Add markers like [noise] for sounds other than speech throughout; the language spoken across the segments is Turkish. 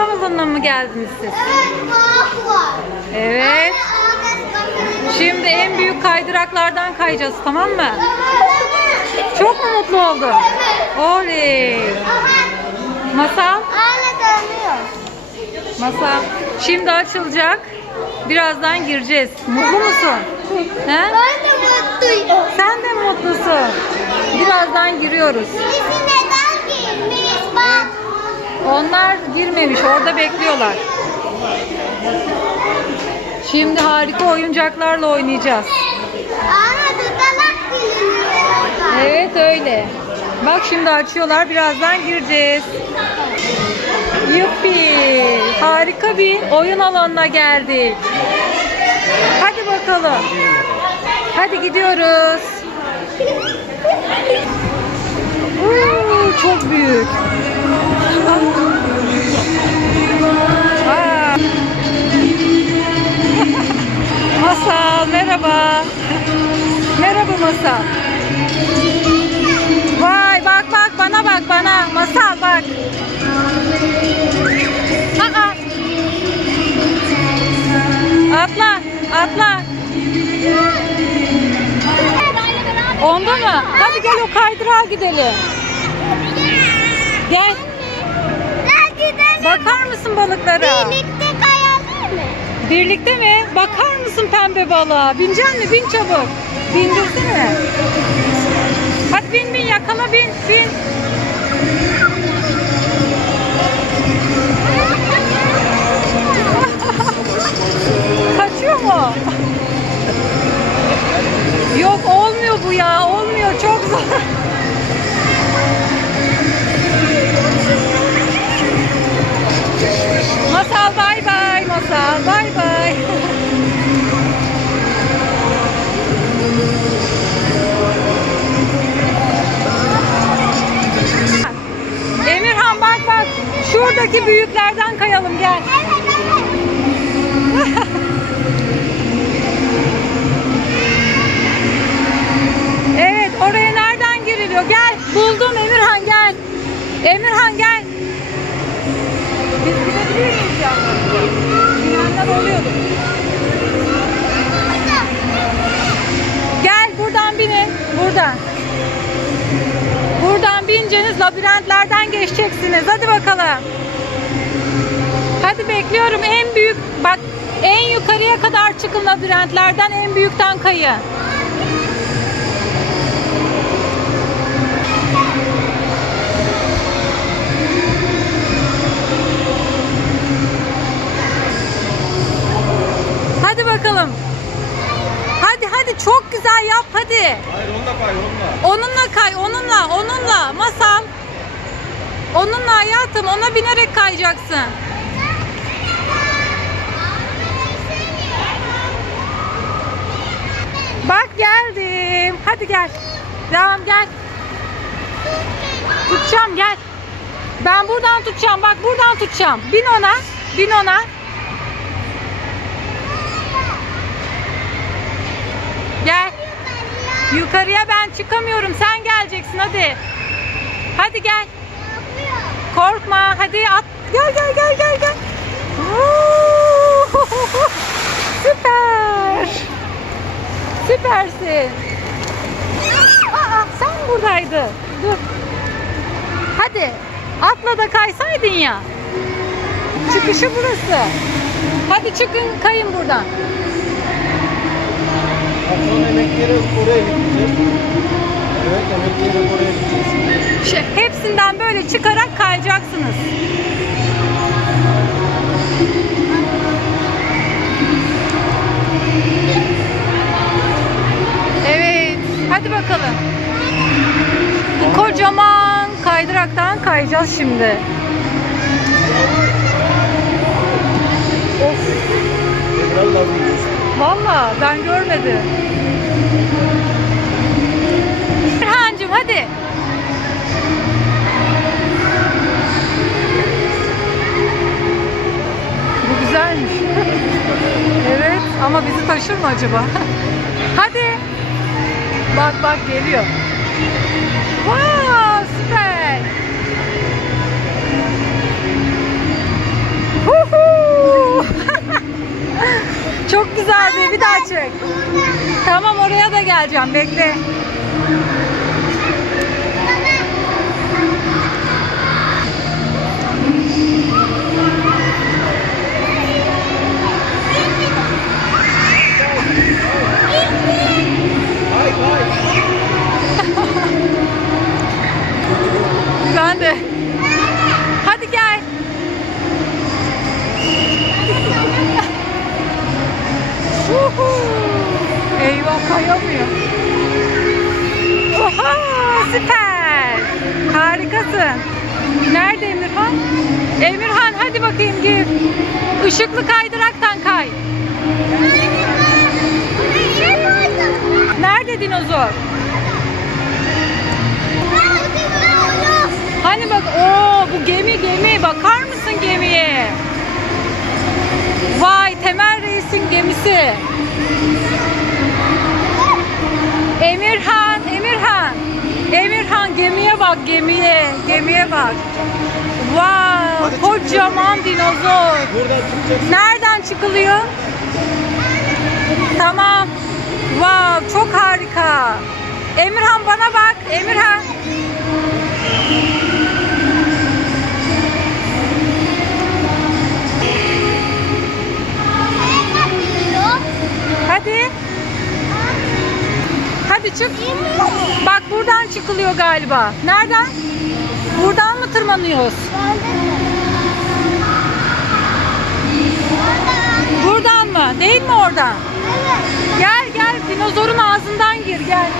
alanına mı geldiniz siz? Evet, park var. Evet. Şimdi en büyük kaydıraklardan kayacağız tamam mı? Çok mu mutlu oldun? Oley. Masal? Masal. Şimdi açılacak. Birazdan gireceğiz. Mutlu musun? He? Ben de mutluyum. Sen de mutlusun. Birazdan giriyoruz. Onlar girmemiş. Orada bekliyorlar. Şimdi harika oyuncaklarla oynayacağız. Tutanak giymiş. Evet öyle. Bak şimdi açıyorlar. Birazdan gireceğiz. Yuppi. Harika bir oyun alanına geldik. Hadi bakalım. Hadi gidiyoruz. [laughs] Oo, çok büyük. [laughs] Masal merhaba. Merhaba Masal. Vay bak bak bana bak bana. Masal bak. Aa. Atla atla. Onda mı? Hadi gel o kaydırağa gidelim. Gel. Gel gidelim. Bakar mısın balıklara? Birlikte kayalım mı? Birlikte mi? Bakar mısın pembe balığa? Binecek mi? Bin çabuk. Bindirsene. Hadi bin bin yakala bin bin. [laughs] Kaçıyor mu? Yok olmuyor bu ya. Olmuyor çok zor. Masal bay bay masal bay bay. Emirhan bak bak şuradaki büyüklerden kayalım gel. Evet oraya nereden giriliyor? Gel buldum Emirhan gel. Emirhan gel. Ya? Binenler oluyordu. Gel buradan binin. Buradan. Buradan bineceğiniz labirentlerden geçeceksiniz. Hadi bakalım. Hadi bekliyorum. En büyük bak en yukarıya kadar çıkın labirentlerden en büyükten kayın. Güzel yap hadi. Hayır onunla kay onunla. Onunla kay, onunla, onunla. Masal. Onunla hayatım, ona binerek kayacaksın. Bak geldim. Hadi gel. Devam gel. Tutacağım gel. Ben buradan tutacağım. Bak buradan tutacağım. Bin ona. Bin ona. Gel. Yukarıya ben çıkamıyorum. Sen geleceksin hadi. Hadi gel. Korkma. Hadi at. Gel gel gel gel gel. [laughs] Süper. Süpersin. Aa, sen buradaydın. Dur. Hadi. Atla da kaysaydın ya. Çıkışı burası. Hadi çıkın kayın buradan. Patron emekleri oraya gideceğiz. Evet emekleri oraya gideceğiz. Şey, hepsinden böyle çıkarak kayacaksınız. Evet, hadi bakalım. Bu kocaman kaydıraktan kayacağız şimdi. Of, Biraz daha. Valla ben görmedim. Erhan'cığım hadi. Bu güzelmiş. evet ama bizi taşır mı acaba? [laughs] Hadi. Bak bak geliyor. आज हम देखते हैं। Emirhan hadi bakayım gir. Işıklı kaydıraktan kay. Nerede dinozor? Hani bak o bu gemi gemi bakar mısın gemiye? Vay Temel Reis'in gemisi. Emirhan, Emirhan. Emirhan gemiye bak gemiye, gemiye bak. Wow, Hadi kocaman dinozor. Nereden çıkılıyor? Tamam. Wow, çok harika. Emirhan bana bak. Emirhan. Hadi. Hadi çık. Bak buradan çıkılıyor galiba. Nereden? Buradan mı tırmanıyoruz? Buradan mı? Değil mi oradan? Gel gel dinozorun ağzından gir gel.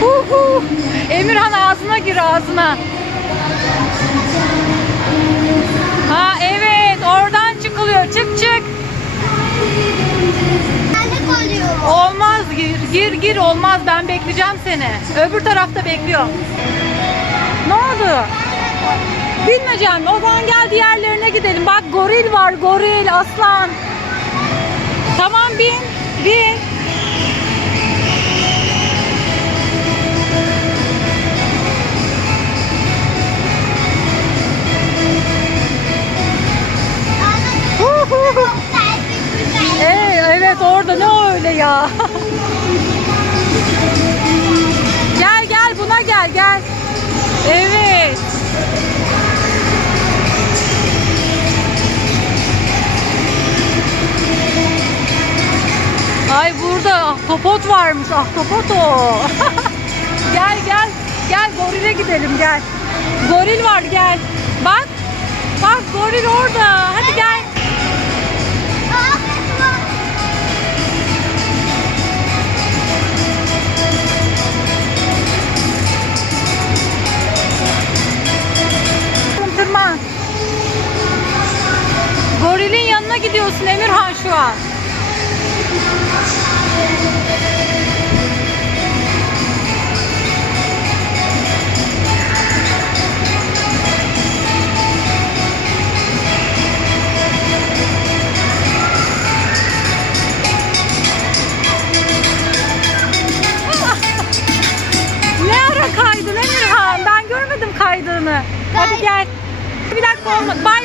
Huhu. Emirhan ağzına gir ağzına. Ha evet oradan çıkılıyor. Çık çık. Olmaz gir gir gir olmaz ben bekleyeceğim seni. Öbür tarafta bekliyorum. Ne oldu? Bilmeyeceğim. O zaman gel diğerlerine gidelim. Bak goril var goril aslan. Tamam bin bin. Gel. Evet. Ay burada ahtapot varmış. Ahtapot o. [laughs] gel gel. Gel gorile gidelim gel. Goril var gel. Bak. Bak goril orada. Hadi gel. Gorilin yanına gidiyorsun Emirhan şu an. Bye.